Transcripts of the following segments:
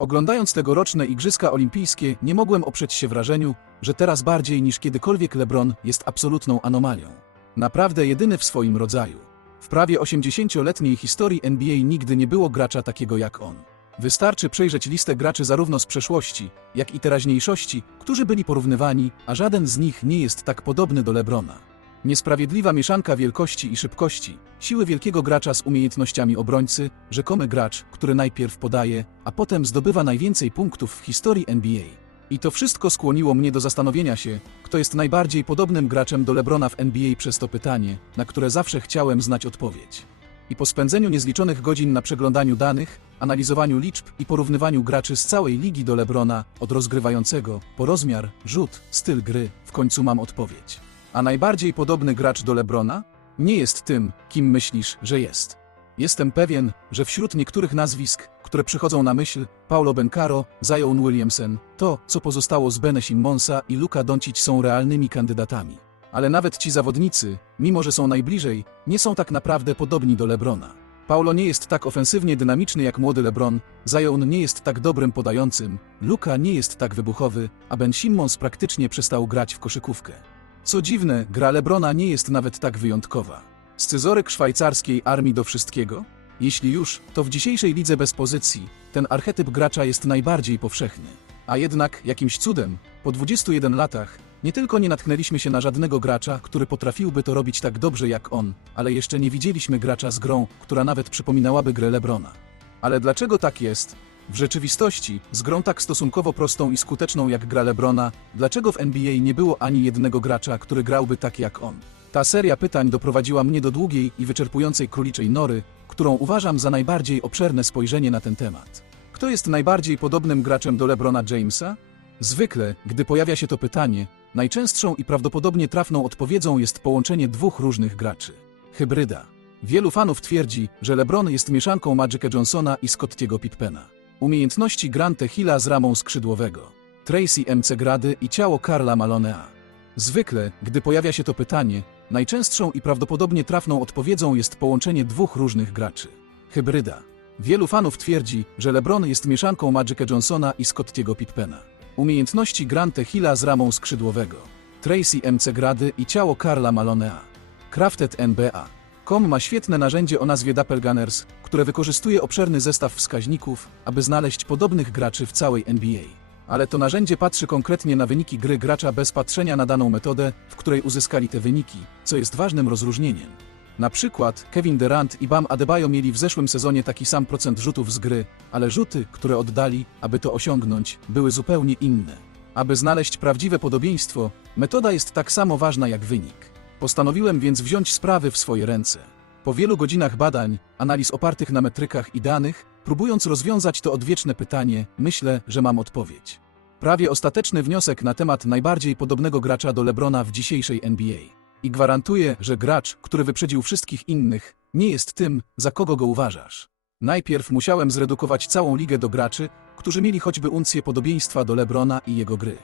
Oglądając tegoroczne Igrzyska Olimpijskie, nie mogłem oprzeć się wrażeniu, że teraz bardziej niż kiedykolwiek LeBron jest absolutną anomalią. Naprawdę jedyny w swoim rodzaju. W prawie 80-letniej historii NBA nigdy nie było gracza takiego jak on. Wystarczy przejrzeć listę graczy zarówno z przeszłości, jak i teraźniejszości, którzy byli porównywani, a żaden z nich nie jest tak podobny do LeBrona. Niesprawiedliwa mieszanka wielkości i szybkości, siły wielkiego gracza z umiejętnościami obrońcy, rzekomy gracz, który najpierw podaje, a potem zdobywa najwięcej punktów w historii NBA. I to wszystko skłoniło mnie do zastanowienia się, kto jest najbardziej podobnym graczem do LeBrona w NBA przez to pytanie, na które zawsze chciałem znać odpowiedź. I po spędzeniu niezliczonych godzin na przeglądaniu danych, analizowaniu liczb i porównywaniu graczy z całej ligi do LeBrona, od rozgrywającego, po rozmiar, rzut, styl gry, w końcu mam odpowiedź. A najbardziej podobny gracz do LeBrona? Nie jest tym, kim myślisz, że jest. Jestem pewien, że wśród niektórych nazwisk, które przychodzą na myśl, Paulo Bencaro, Zion Williamson, to, co pozostało z Bene Simmonsa i Luka Doncic są realnymi kandydatami. Ale nawet ci zawodnicy, mimo że są najbliżej, nie są tak naprawdę podobni do LeBrona. Paulo nie jest tak ofensywnie dynamiczny jak młody LeBron, Zion nie jest tak dobrym podającym, Luka nie jest tak wybuchowy, a Ben Simmons praktycznie przestał grać w koszykówkę. Co dziwne, gra LeBrona nie jest nawet tak wyjątkowa. Scyzoryk szwajcarskiej armii do wszystkiego? Jeśli już, to w dzisiejszej lidze bez pozycji, ten archetyp gracza jest najbardziej powszechny. A jednak, jakimś cudem, po 21 latach, nie tylko nie natknęliśmy się na żadnego gracza, który potrafiłby to robić tak dobrze jak on, ale jeszcze nie widzieliśmy gracza z grą, która nawet przypominałaby grę Lebrona. Ale dlaczego tak jest? W rzeczywistości, z grą tak stosunkowo prostą i skuteczną jak gra Lebrona, dlaczego w NBA nie było ani jednego gracza, który grałby tak jak on? Ta seria pytań doprowadziła mnie do długiej i wyczerpującej króliczej nory, którą uważam za najbardziej obszerne spojrzenie na ten temat. Kto jest najbardziej podobnym graczem do LeBrona Jamesa? Zwykle, gdy pojawia się to pytanie, najczęstszą i prawdopodobnie trafną odpowiedzią jest połączenie dwóch różnych graczy. Hybryda. Wielu fanów twierdzi, że LeBron jest mieszanką Magica Johnsona i Scottiego Pippena. Umiejętności Grante Hilla z ramą skrzydłowego. Tracy MC Grady i ciało Karla Malonea. Zwykle, gdy pojawia się to pytanie, najczęstszą i prawdopodobnie trafną odpowiedzią jest połączenie dwóch różnych graczy. Hybryda. Wielu fanów twierdzi, że LeBron jest mieszanką Magica Johnsona i Scottiego Pippena. Umiejętności Grante Hilla z ramą skrzydłowego. Tracy MC Grady i ciało Karla Malonea. Crafted NBA. Com ma świetne narzędzie o nazwie Doppelgunners, które wykorzystuje obszerny zestaw wskaźników, aby znaleźć podobnych graczy w całej NBA. Ale to narzędzie patrzy konkretnie na wyniki gry gracza bez patrzenia na daną metodę, w której uzyskali te wyniki, co jest ważnym rozróżnieniem. Na przykład Kevin Durant i Bam Adebayo mieli w zeszłym sezonie taki sam procent rzutów z gry, ale rzuty, które oddali, aby to osiągnąć, były zupełnie inne. Aby znaleźć prawdziwe podobieństwo, metoda jest tak samo ważna jak wynik. Postanowiłem więc wziąć sprawy w swoje ręce. Po wielu godzinach badań, analiz opartych na metrykach i danych, próbując rozwiązać to odwieczne pytanie, myślę, że mam odpowiedź. Prawie ostateczny wniosek na temat najbardziej podobnego gracza do LeBrona w dzisiejszej NBA. I gwarantuję, że gracz, który wyprzedził wszystkich innych, nie jest tym, za kogo go uważasz. Najpierw musiałem zredukować całą ligę do graczy, którzy mieli choćby uncję podobieństwa do LeBrona i jego gry.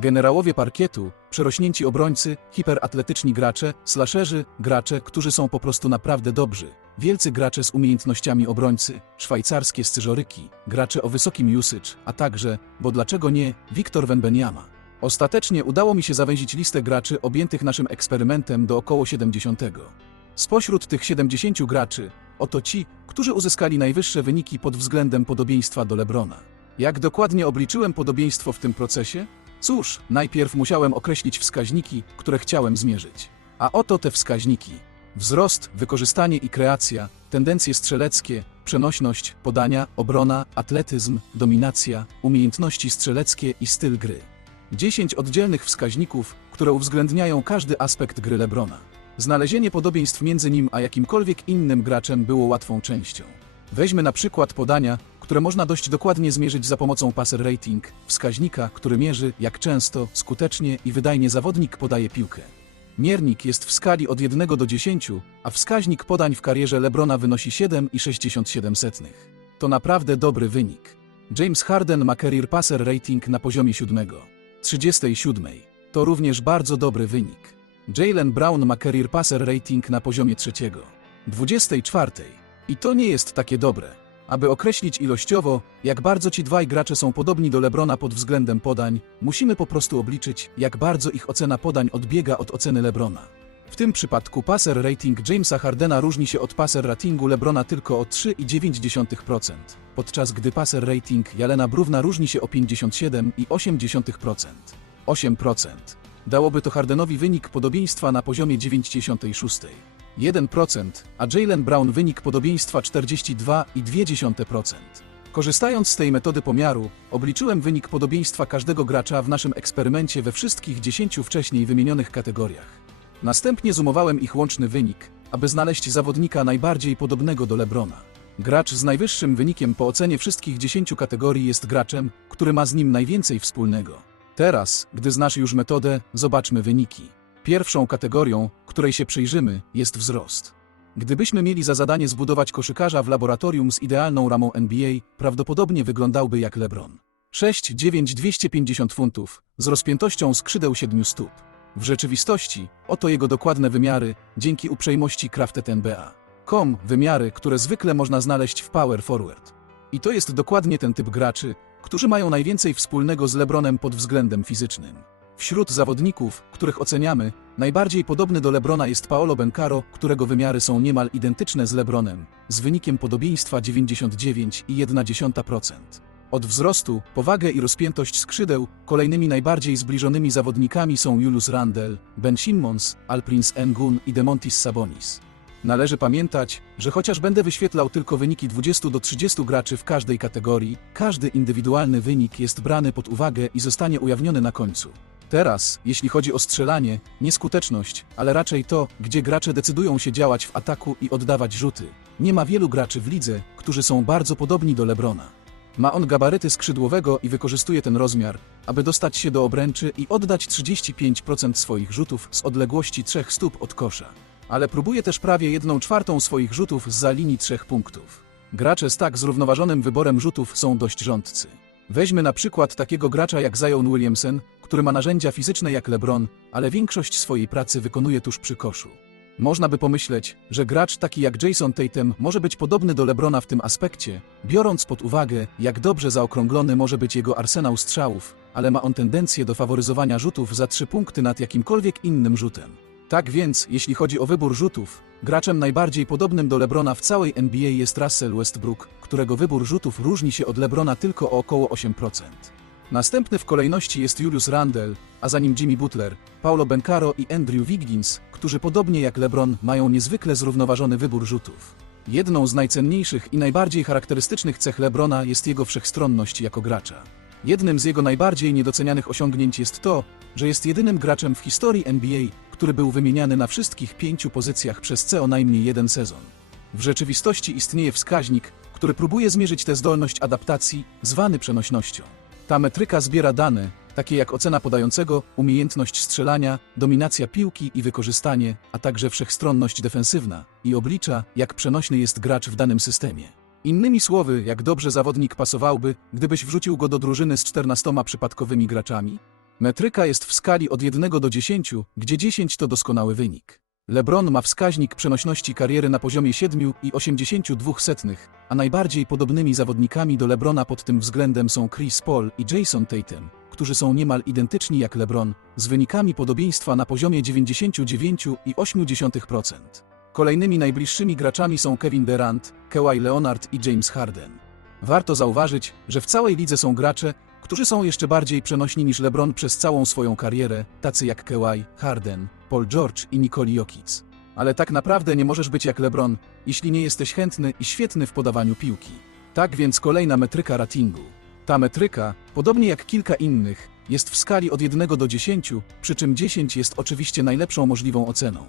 Generałowie parkietu, przerośnięci obrońcy, hiperatletyczni gracze, slasherzy, gracze, którzy są po prostu naprawdę dobrzy, wielcy gracze z umiejętnościami obrońcy, szwajcarskie scyzoryki, gracze o wysokim usage, a także, bo dlaczego nie, Wiktor Wenbeniama. Ostatecznie udało mi się zawęzić listę graczy objętych naszym eksperymentem do około 70. Spośród tych 70 graczy, oto ci, którzy uzyskali najwyższe wyniki pod względem podobieństwa do Lebrona. Jak dokładnie obliczyłem podobieństwo w tym procesie? Cóż, najpierw musiałem określić wskaźniki, które chciałem zmierzyć. A oto te wskaźniki. Wzrost, wykorzystanie i kreacja, tendencje strzeleckie, przenośność, podania, obrona, atletyzm, dominacja, umiejętności strzeleckie i styl gry. 10 oddzielnych wskaźników, które uwzględniają każdy aspekt gry Lebrona. Znalezienie podobieństw między nim a jakimkolwiek innym graczem było łatwą częścią. Weźmy na przykład podania, które można dość dokładnie zmierzyć za pomocą passer rating, wskaźnika, który mierzy, jak często, skutecznie i wydajnie zawodnik podaje piłkę. Miernik jest w skali od 1 do 10, a wskaźnik podań w karierze Lebrona wynosi 7,67. To naprawdę dobry wynik. James Harden ma career passer rating na poziomie 7. 37. To również bardzo dobry wynik. Jalen Brown ma career passer rating na poziomie 3. 24. I to nie jest takie dobre. Aby określić ilościowo, jak bardzo ci dwaj gracze są podobni do LeBrona pod względem podań, musimy po prostu obliczyć, jak bardzo ich ocena podań odbiega od oceny LeBrona. W tym przypadku passer rating Jamesa Hardena różni się od passer ratingu LeBrona tylko o 3,9%, podczas gdy passer rating Jalena Brówna różni się o 57,8%. 8%. Dałoby to Hardenowi wynik podobieństwa na poziomie 96. 1%, a Jalen Brown wynik podobieństwa 42,2%. Korzystając z tej metody pomiaru, obliczyłem wynik podobieństwa każdego gracza w naszym eksperymencie we wszystkich 10 wcześniej wymienionych kategoriach. Następnie zoomowałem ich łączny wynik, aby znaleźć zawodnika najbardziej podobnego do Lebrona. Gracz z najwyższym wynikiem po ocenie wszystkich 10 kategorii jest graczem, który ma z nim najwięcej wspólnego. Teraz, gdy znasz już metodę, zobaczmy wyniki. Pierwszą kategorią, której się przyjrzymy, jest wzrost. Gdybyśmy mieli za zadanie zbudować koszykarza w laboratorium z idealną ramą NBA, prawdopodobnie wyglądałby jak LeBron. 6,9 250 funtów, z rozpiętością skrzydeł 7 stóp. W rzeczywistości, oto jego dokładne wymiary, dzięki uprzejmości Crafted wymiary, które zwykle można znaleźć w Power Forward. I to jest dokładnie ten typ graczy, którzy mają najwięcej wspólnego z LeBronem pod względem fizycznym. Wśród zawodników, których oceniamy, najbardziej podobny do LeBrona jest Paolo Bencaro, którego wymiary są niemal identyczne z LeBronem, z wynikiem podobieństwa 99,1%. Od wzrostu, powagę i rozpiętość skrzydeł, kolejnymi najbardziej zbliżonymi zawodnikami są Julius Randle, Ben Simmons, Alprince Ngun i Demontis Sabonis. Należy pamiętać, że chociaż będę wyświetlał tylko wyniki 20 do 30 graczy w każdej kategorii, każdy indywidualny wynik jest brany pod uwagę i zostanie ujawniony na końcu. Teraz, jeśli chodzi o strzelanie, nie skuteczność, ale raczej to, gdzie gracze decydują się działać w ataku i oddawać rzuty. Nie ma wielu graczy w lidze, którzy są bardzo podobni do Lebrona. Ma on gabaryty skrzydłowego i wykorzystuje ten rozmiar, aby dostać się do obręczy i oddać 35% swoich rzutów z odległości 3 stóp od kosza. Ale próbuje też prawie 1 czwartą swoich rzutów z za linii 3 punktów. Gracze z tak zrównoważonym wyborem rzutów są dość rządcy. Weźmy na przykład takiego gracza jak Zion Williamson, który ma narzędzia fizyczne jak LeBron, ale większość swojej pracy wykonuje tuż przy koszu. Można by pomyśleć, że gracz taki jak Jason Tatum może być podobny do LeBrona w tym aspekcie, biorąc pod uwagę, jak dobrze zaokrąglony może być jego arsenał strzałów, ale ma on tendencję do faworyzowania rzutów za trzy punkty nad jakimkolwiek innym rzutem. Tak więc, jeśli chodzi o wybór rzutów, graczem najbardziej podobnym do LeBrona w całej NBA jest Russell Westbrook, którego wybór rzutów różni się od LeBrona tylko o około 8%. Następny w kolejności jest Julius Randle, a za nim Jimmy Butler, Paulo Bencaro i Andrew Wiggins, którzy podobnie jak LeBron mają niezwykle zrównoważony wybór rzutów. Jedną z najcenniejszych i najbardziej charakterystycznych cech LeBrona jest jego wszechstronność jako gracza. Jednym z jego najbardziej niedocenianych osiągnięć jest to, że jest jedynym graczem w historii NBA, który był wymieniany na wszystkich pięciu pozycjach przez co najmniej jeden sezon. W rzeczywistości istnieje wskaźnik, który próbuje zmierzyć tę zdolność adaptacji, zwany przenośnością. Ta metryka zbiera dane, takie jak ocena podającego, umiejętność strzelania, dominacja piłki i wykorzystanie, a także wszechstronność defensywna, i oblicza, jak przenośny jest gracz w danym systemie. Innymi słowy, jak dobrze zawodnik pasowałby, gdybyś wrzucił go do drużyny z 14 przypadkowymi graczami? Metryka jest w skali od 1 do 10, gdzie 10 to doskonały wynik. LeBron ma wskaźnik przenośności kariery na poziomie 7,82, a najbardziej podobnymi zawodnikami do LeBrona pod tym względem są Chris Paul i Jason Tatum, którzy są niemal identyczni jak LeBron, z wynikami podobieństwa na poziomie 99,8%. Kolejnymi najbliższymi graczami są Kevin Durant, Kawhi Leonard i James Harden. Warto zauważyć, że w całej lidze są gracze, którzy są jeszcze bardziej przenośni niż LeBron przez całą swoją karierę, tacy jak Kawhi, Harden, Paul George i Nikoli Jokic. Ale tak naprawdę nie możesz być jak LeBron, jeśli nie jesteś chętny i świetny w podawaniu piłki. Tak więc kolejna metryka ratingu. Ta metryka, podobnie jak kilka innych, jest w skali od 1 do 10, przy czym 10 jest oczywiście najlepszą możliwą oceną.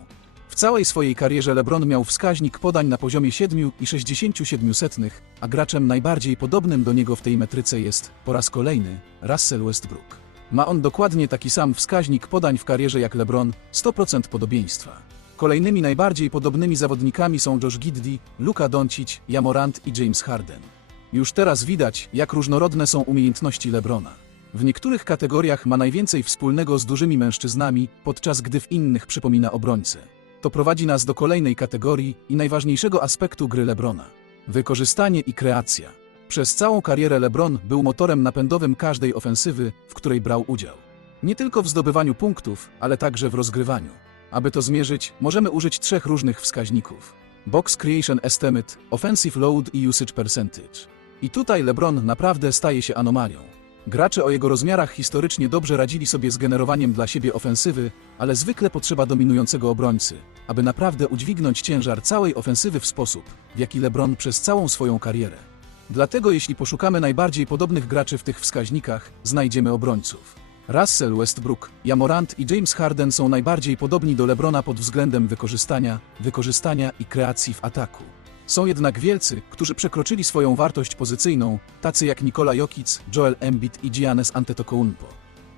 W całej swojej karierze LeBron miał wskaźnik podań na poziomie 7,67, a graczem najbardziej podobnym do niego w tej metryce jest, po raz kolejny, Russell Westbrook. Ma on dokładnie taki sam wskaźnik podań w karierze jak LeBron, 100% podobieństwa. Kolejnymi najbardziej podobnymi zawodnikami są Josh Giddey, Luka Doncic, Jamorant i James Harden. Już teraz widać, jak różnorodne są umiejętności LeBrona. W niektórych kategoriach ma najwięcej wspólnego z dużymi mężczyznami, podczas gdy w innych przypomina obrońcę. To prowadzi nas do kolejnej kategorii i najważniejszego aspektu gry LeBrona. Wykorzystanie i kreacja. Przez całą karierę LeBron był motorem napędowym każdej ofensywy, w której brał udział. Nie tylko w zdobywaniu punktów, ale także w rozgrywaniu. Aby to zmierzyć, możemy użyć trzech różnych wskaźników. Box Creation Estimate, Offensive Load i Usage Percentage. I tutaj LeBron naprawdę staje się anomalią. Gracze o jego rozmiarach historycznie dobrze radzili sobie z generowaniem dla siebie ofensywy, ale zwykle potrzeba dominującego obrońcy, aby naprawdę udźwignąć ciężar całej ofensywy w sposób, w jaki LeBron przez całą swoją karierę. Dlatego jeśli poszukamy najbardziej podobnych graczy w tych wskaźnikach, znajdziemy obrońców. Russell Westbrook, Jamorant i James Harden są najbardziej podobni do LeBrona pod względem wykorzystania, wykorzystania i kreacji w ataku. Są jednak wielcy, którzy przekroczyli swoją wartość pozycyjną, tacy jak Nikola Jokic, Joel Embiid i Giannis Antetokounmpo.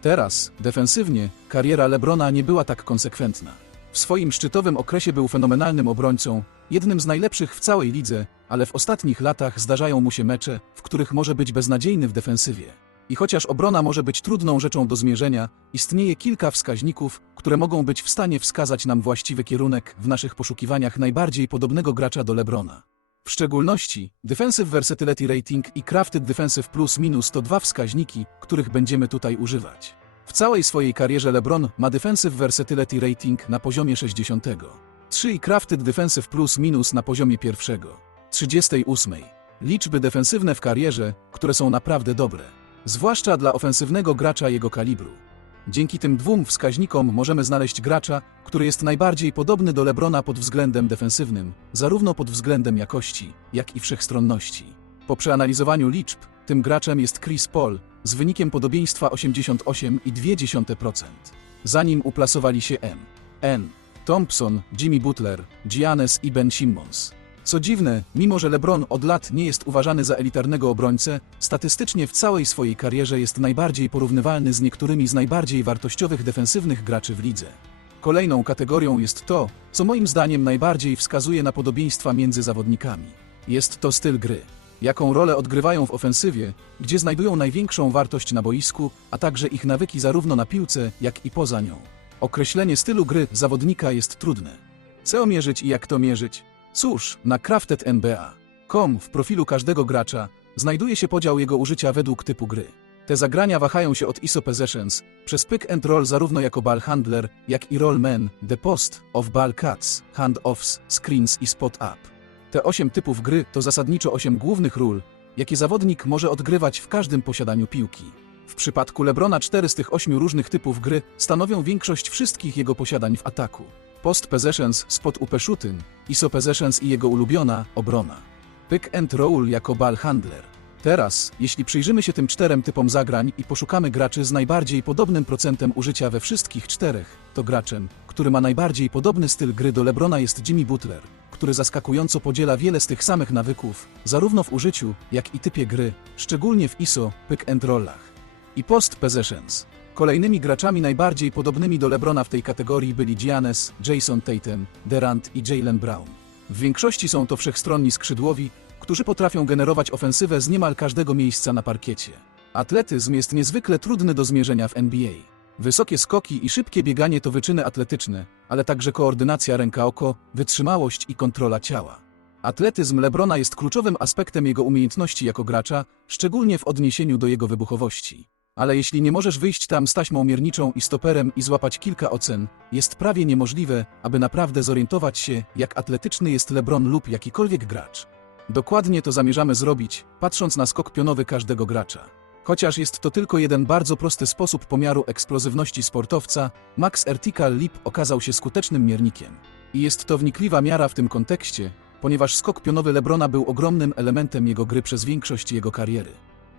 Teraz, defensywnie, kariera LeBrona nie była tak konsekwentna. W swoim szczytowym okresie był fenomenalnym obrońcą, jednym z najlepszych w całej lidze, ale w ostatnich latach zdarzają mu się mecze, w których może być beznadziejny w defensywie. I chociaż obrona może być trudną rzeczą do zmierzenia, istnieje kilka wskaźników, które mogą być w stanie wskazać nam właściwy kierunek w naszych poszukiwaniach najbardziej podobnego gracza do LeBrona. W szczególności Defensive Versatility Rating i Crafted Defensive Plus Minus to dwa wskaźniki, których będziemy tutaj używać. W całej swojej karierze LeBron ma Defensive Versatility Rating na poziomie 60. 3 i Crafted Defensive Plus Minus na poziomie pierwszego. 38. Liczby defensywne w karierze, które są naprawdę dobre. Zwłaszcza dla ofensywnego gracza jego kalibru. Dzięki tym dwóm wskaźnikom możemy znaleźć gracza, który jest najbardziej podobny do LeBrona pod względem defensywnym, zarówno pod względem jakości, jak i wszechstronności. Po przeanalizowaniu liczb, tym graczem jest Chris Paul z wynikiem podobieństwa 88,2%. Zanim uplasowali się M. N. Thompson, Jimmy Butler, Giannis i Ben Simmons. Co dziwne, mimo że LeBron od lat nie jest uważany za elitarnego obrońcę, statystycznie w całej swojej karierze jest najbardziej porównywalny z niektórymi z najbardziej wartościowych defensywnych graczy w lidze. Kolejną kategorią jest to, co moim zdaniem najbardziej wskazuje na podobieństwa między zawodnikami. Jest to styl gry. Jaką rolę odgrywają w ofensywie, gdzie znajdują największą wartość na boisku, a także ich nawyki zarówno na piłce, jak i poza nią. Określenie stylu gry zawodnika jest trudne. Co mierzyć i jak to mierzyć? Cóż, na CraftedNBA.com w profilu każdego gracza znajduje się podział jego użycia według typu gry. Te zagrania wahają się od ISO Possessions, przez pick and roll zarówno jako ball handler, jak i roll man, the post, of ball cuts, handoffs, screens i spot up. Te osiem typów gry to zasadniczo osiem głównych ról, jakie zawodnik może odgrywać w każdym posiadaniu piłki. W przypadku LeBrona cztery z tych ośmiu różnych typów gry stanowią większość wszystkich jego posiadań w ataku. Post possessions, spot up shooting, ISO possessions i jego ulubiona obrona. Pick and roll jako ball handler. Teraz, jeśli przyjrzymy się tym czterem typom zagrań i poszukamy graczy z najbardziej podobnym procentem użycia we wszystkich czterech, to graczem, który ma najbardziej podobny styl gry do LeBrona jest Jimmy Butler, który zaskakująco podziela wiele z tych samych nawyków, zarówno w użyciu, jak i typie gry, szczególnie w ISO, pick and rollach. I post possessions. Kolejnymi graczami najbardziej podobnymi do LeBrona w tej kategorii byli Giannis, Jason Tatum, Durant i Jalen Brown. W większości są to wszechstronni skrzydłowi, którzy potrafią generować ofensywę z niemal każdego miejsca na parkiecie. Atletyzm jest niezwykle trudny do zmierzenia w NBA. Wysokie skoki i szybkie bieganie to wyczyny atletyczne, ale także koordynacja ręka-oko, wytrzymałość i kontrola ciała. Atletyzm LeBrona jest kluczowym aspektem jego umiejętności jako gracza, szczególnie w odniesieniu do jego wybuchowości. Ale jeśli nie możesz wyjść tam z taśmą mierniczą i stoperem i złapać kilka ocen, jest prawie niemożliwe, aby naprawdę zorientować się, jak atletyczny jest LeBron lub jakikolwiek gracz. Dokładnie to zamierzamy zrobić, patrząc na skok pionowy każdego gracza. Chociaż jest to tylko jeden bardzo prosty sposób pomiaru eksplozywności sportowca, Max Vertical Leap okazał się skutecznym miernikiem. I jest to wnikliwa miara w tym kontekście, ponieważ skok pionowy LeBrona był ogromnym elementem jego gry przez większość jego kariery.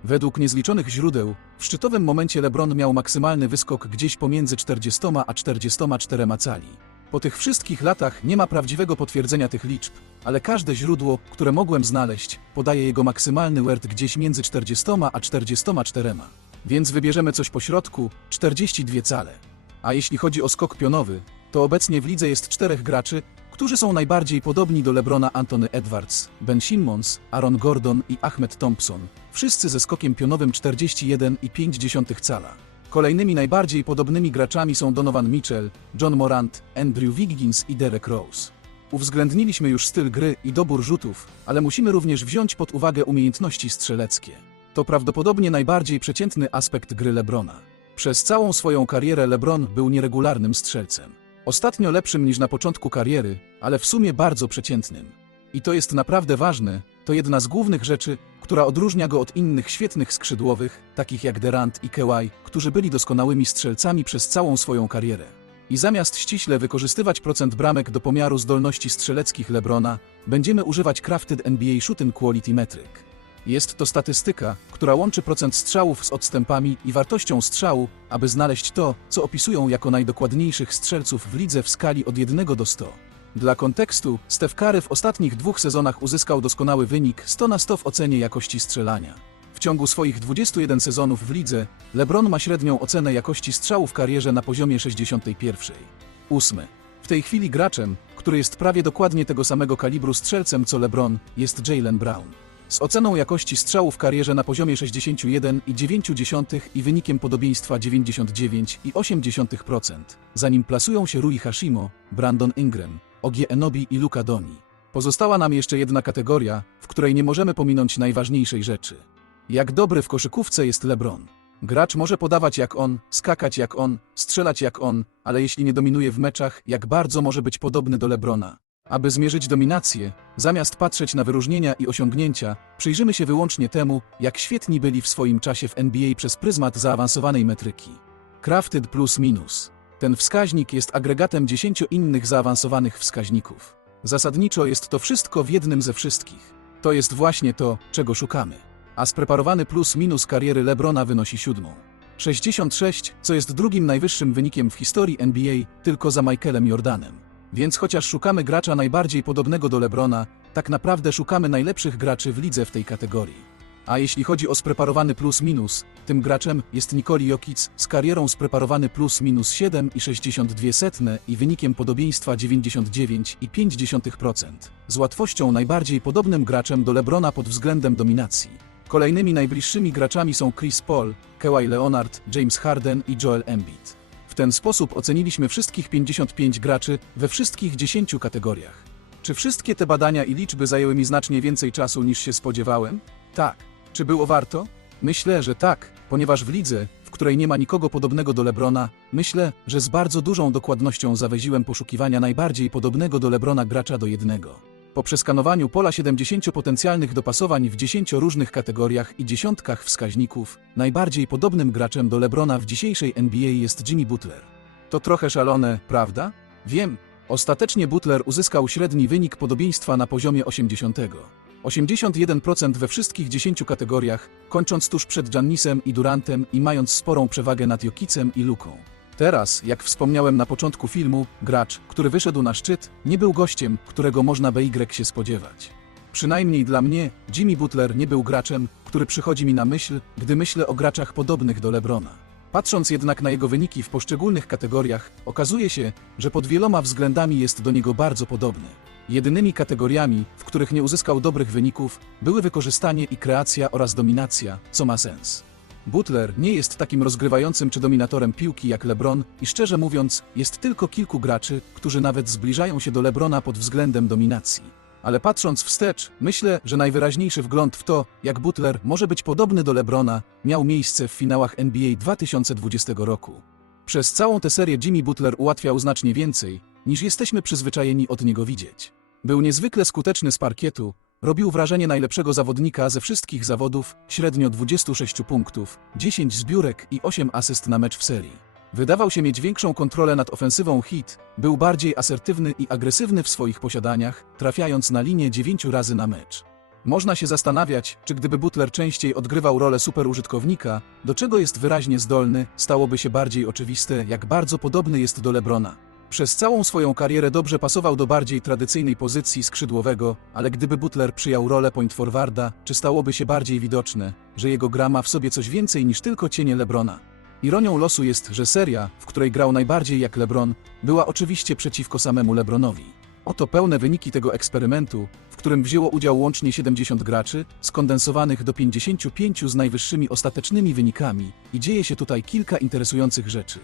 Według niezliczonych źródeł, w szczytowym momencie LeBron miał maksymalny wyskok gdzieś pomiędzy 40 a 44 cali. Po tych wszystkich latach nie ma prawdziwego potwierdzenia tych liczb, ale każde źródło, które mogłem znaleźć, podaje jego maksymalny wert gdzieś między 40 a 44. Więc wybierzemy coś pośrodku 42 cale. A jeśli chodzi o skok pionowy, to obecnie w lidze jest czterech graczy, którzy są najbardziej podobni do LeBrona Anthony Edwards, Ben Simmons, Aaron Gordon i Ahmed Thompson, wszyscy ze skokiem pionowym 41,5 cala. Kolejnymi najbardziej podobnymi graczami są Donovan Mitchell, John Morant, Andrew Wiggins i Derek Rose. Uwzględniliśmy już styl gry i dobór rzutów, ale musimy również wziąć pod uwagę umiejętności strzeleckie. To prawdopodobnie najbardziej przeciętny aspekt gry Lebrona. Przez całą swoją karierę LeBron był nieregularnym strzelcem. Ostatnio lepszym niż na początku kariery, ale w sumie bardzo przeciętnym. I to jest naprawdę ważne, to jedna z głównych rzeczy, która odróżnia go od innych świetnych skrzydłowych, takich jak Durant i Kawhi, którzy byli doskonałymi strzelcami przez całą swoją karierę. I zamiast ściśle wykorzystywać procent bramek do pomiaru zdolności strzeleckich LeBrona, będziemy używać Crafted NBA Shooting Quality Metric. Jest to statystyka, która łączy procent strzałów z odstępami i wartością strzału, aby znaleźć to, co opisują jako najdokładniejszych strzelców w lidze w skali od 1 do 100. Dla kontekstu, Steph Curry w ostatnich dwóch sezonach uzyskał doskonały wynik 100 na 100 w ocenie jakości strzelania. W ciągu swoich 21 sezonów w lidze, LeBron ma średnią ocenę jakości strzału w karierze na poziomie 61. 8. W tej chwili graczem, który jest prawie dokładnie tego samego kalibru strzelcem co LeBron, jest Jalen Brown. Z oceną jakości strzału w karierze na poziomie 61,9 i wynikiem podobieństwa 99,8%, zanim plasują się Rui Hashimo, Brandon Ingram, Ogie Enobi i Luka Doni. Pozostała nam jeszcze jedna kategoria, w której nie możemy pominąć najważniejszej rzeczy. Jak dobry w koszykówce jest LeBron. Gracz może podawać jak on, skakać jak on, strzelać jak on, ale jeśli nie dominuje w meczach, jak bardzo może być podobny do LeBrona. Aby zmierzyć dominację, zamiast patrzeć na wyróżnienia i osiągnięcia, przyjrzymy się wyłącznie temu, jak świetni byli w swoim czasie w NBA przez pryzmat zaawansowanej metryki. Crafted plus minus. Ten wskaźnik jest agregatem 10 innych zaawansowanych wskaźników. Zasadniczo jest to wszystko w jednym ze wszystkich. To jest właśnie to, czego szukamy. A spreparowany plus minus kariery LeBrona wynosi siódmą. 66, co jest drugim najwyższym wynikiem w historii NBA, tylko za Michaelem Jordanem. Więc chociaż szukamy gracza najbardziej podobnego do LeBrona, tak naprawdę szukamy najlepszych graczy w lidze w tej kategorii. A jeśli chodzi o spreparowany plus-minus, tym graczem jest Nikoli Jokic z karierą spreparowany plus-minus 7,62 i wynikiem podobieństwa 99,5%, z łatwością najbardziej podobnym graczem do LeBrona pod względem dominacji. Kolejnymi najbliższymi graczami są Chris Paul, Kawhi Leonard, James Harden i Joel Embiid. W ten sposób oceniliśmy wszystkich 55 graczy we wszystkich 10 kategoriach. Czy wszystkie te badania i liczby zajęły mi znacznie więcej czasu niż się spodziewałem? Tak. Czy było warto? Myślę, że tak, ponieważ w lidze, w której nie ma nikogo podobnego do Lebrona, myślę, że z bardzo dużą dokładnością zaweziłem poszukiwania najbardziej podobnego do Lebrona gracza do jednego. Po przeskanowaniu pola 70 potencjalnych dopasowań w 10 różnych kategoriach i dziesiątkach wskaźników, najbardziej podobnym graczem do Lebrona w dzisiejszej NBA jest Jimmy Butler. To trochę szalone, prawda? Wiem. Ostatecznie Butler uzyskał średni wynik podobieństwa na poziomie 80. 81% we wszystkich 10 kategoriach, kończąc tuż przed Giannisem i Durantem i mając sporą przewagę nad Jokicem i Luką. Teraz, jak wspomniałem na początku filmu, gracz, który wyszedł na szczyt, nie był gościem, którego można BY się spodziewać. Przynajmniej dla mnie, Jimmy Butler nie był graczem, który przychodzi mi na myśl, gdy myślę o graczach podobnych do LeBrona. Patrząc jednak na jego wyniki w poszczególnych kategoriach, okazuje się, że pod wieloma względami jest do niego bardzo podobny. Jedynymi kategoriami, w których nie uzyskał dobrych wyników, były wykorzystanie i kreacja oraz dominacja, co ma sens. Butler nie jest takim rozgrywającym czy dominatorem piłki jak LeBron i szczerze mówiąc, jest tylko kilku graczy, którzy nawet zbliżają się do LeBrona pod względem dominacji. Ale patrząc wstecz, myślę, że najwyraźniejszy wgląd w to, jak Butler może być podobny do LeBrona, miał miejsce w finałach NBA 2020 roku. Przez całą tę serię Jimmy Butler ułatwiał znacznie więcej, niż jesteśmy przyzwyczajeni od niego widzieć. Był niezwykle skuteczny z parkietu, robił wrażenie najlepszego zawodnika ze wszystkich zawodów, średnio 26 punktów, 10 zbiórek i 8 asyst na mecz w serii. Wydawał się mieć większą kontrolę nad ofensywą hit, był bardziej asertywny i agresywny w swoich posiadaniach, trafiając na linię 9 razy na mecz. Można się zastanawiać, czy gdyby Butler częściej odgrywał rolę superużytkownika, do czego jest wyraźnie zdolny, stałoby się bardziej oczywiste, jak bardzo podobny jest do Lebrona. Przez całą swoją karierę dobrze pasował do bardziej tradycyjnej pozycji skrzydłowego, ale gdyby Butler przyjął rolę point forwarda, czy stałoby się bardziej widoczne, że jego gra ma w sobie coś więcej niż tylko cienie Lebrona. Ironią losu jest, że seria, w której grał najbardziej jak LeBron, była oczywiście przeciwko samemu LeBronowi. Oto pełne wyniki tego eksperymentu, w którym wzięło udział łącznie 70 graczy, skondensowanych do 55 z najwyższymi ostatecznymi wynikami i dzieje się tutaj kilka interesujących rzeczy.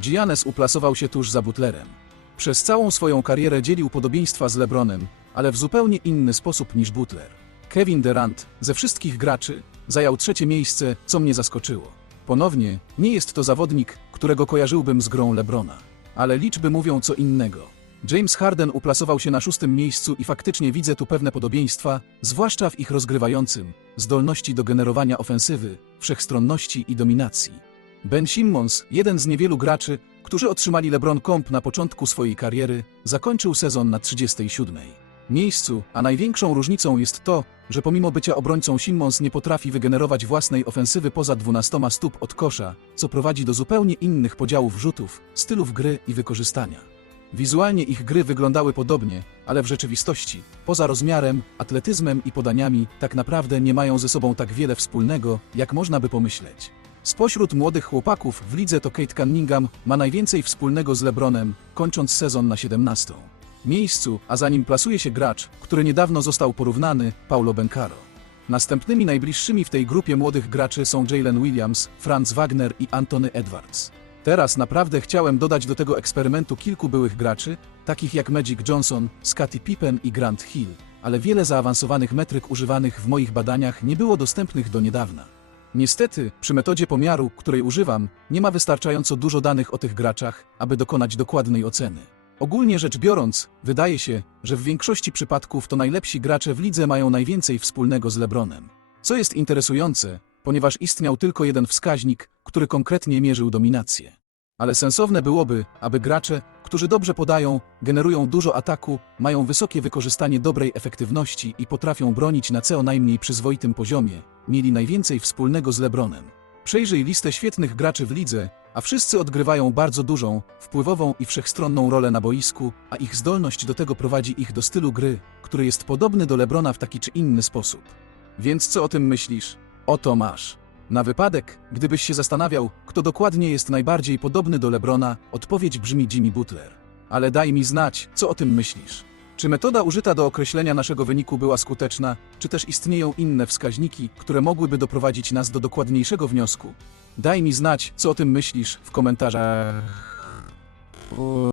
Giannis uplasował się tuż za Butlerem. Przez całą swoją karierę dzielił podobieństwa z LeBronem, ale w zupełnie inny sposób niż Butler. Kevin Durant, ze wszystkich graczy, zajął trzecie miejsce, co mnie zaskoczyło. Ponownie, nie jest to zawodnik, którego kojarzyłbym z grą LeBrona. Ale liczby mówią co innego. James Harden uplasował się na szóstym miejscu i faktycznie widzę tu pewne podobieństwa, zwłaszcza w ich rozgrywającym, zdolności do generowania ofensywy, wszechstronności i dominacji. Ben Simmons, jeden z niewielu graczy, którzy otrzymali LeBron Comp na początku swojej kariery, zakończył sezon na 37. miejscu, a największą różnicą jest to, że pomimo bycia obrońcą Simmons nie potrafi wygenerować własnej ofensywy poza 12 stóp od kosza, co prowadzi do zupełnie innych podziałów rzutów, stylów gry i wykorzystania. Wizualnie ich gry wyglądały podobnie, ale w rzeczywistości, poza rozmiarem, atletyzmem i podaniami, tak naprawdę nie mają ze sobą tak wiele wspólnego, jak można by pomyśleć. Spośród młodych chłopaków w lidze to Kate Cunningham ma najwięcej wspólnego z LeBronem, kończąc sezon na 17. miejscu, a za nim plasuje się gracz, który niedawno został porównany, Paulo Bencaro. Następnymi najbliższymi w tej grupie młodych graczy są Jalen Williams, Franz Wagner i Antony Edwards. Teraz naprawdę chciałem dodać do tego eksperymentu kilku byłych graczy, takich jak Magic Johnson, Scottie Pippen i Grant Hill, ale wiele zaawansowanych metryk używanych w moich badaniach nie było dostępnych do niedawna. Niestety, przy metodzie pomiaru, której używam, nie ma wystarczająco dużo danych o tych graczach, aby dokonać dokładnej oceny. Ogólnie rzecz biorąc, wydaje się, że w większości przypadków to najlepsi gracze w lidze mają najwięcej wspólnego z LeBronem. Co jest interesujące, ponieważ istniał tylko jeden wskaźnik, który konkretnie mierzył dominację. Ale sensowne byłoby, aby gracze, którzy dobrze podają, generują dużo ataku, mają wysokie wykorzystanie dobrej efektywności i potrafią bronić na co najmniej przyzwoitym poziomie, mieli najwięcej wspólnego z LeBronem. Przejrzyj listę świetnych graczy w lidze, a wszyscy odgrywają bardzo dużą, wpływową i wszechstronną rolę na boisku, a ich zdolność do tego prowadzi ich do stylu gry, który jest podobny do LeBrona w taki czy inny sposób. Więc co o tym myślisz? Oto masz. Na wypadek, gdybyś się zastanawiał, kto dokładnie jest najbardziej podobny do LeBrona, odpowiedź brzmi Jimmy Butler. Ale daj mi znać, co o tym myślisz. Czy metoda użyta do określenia naszego wyniku była skuteczna, czy też istnieją inne wskaźniki, które mogłyby doprowadzić nas do dokładniejszego wniosku? Daj mi znać, co o tym myślisz w komentarzach.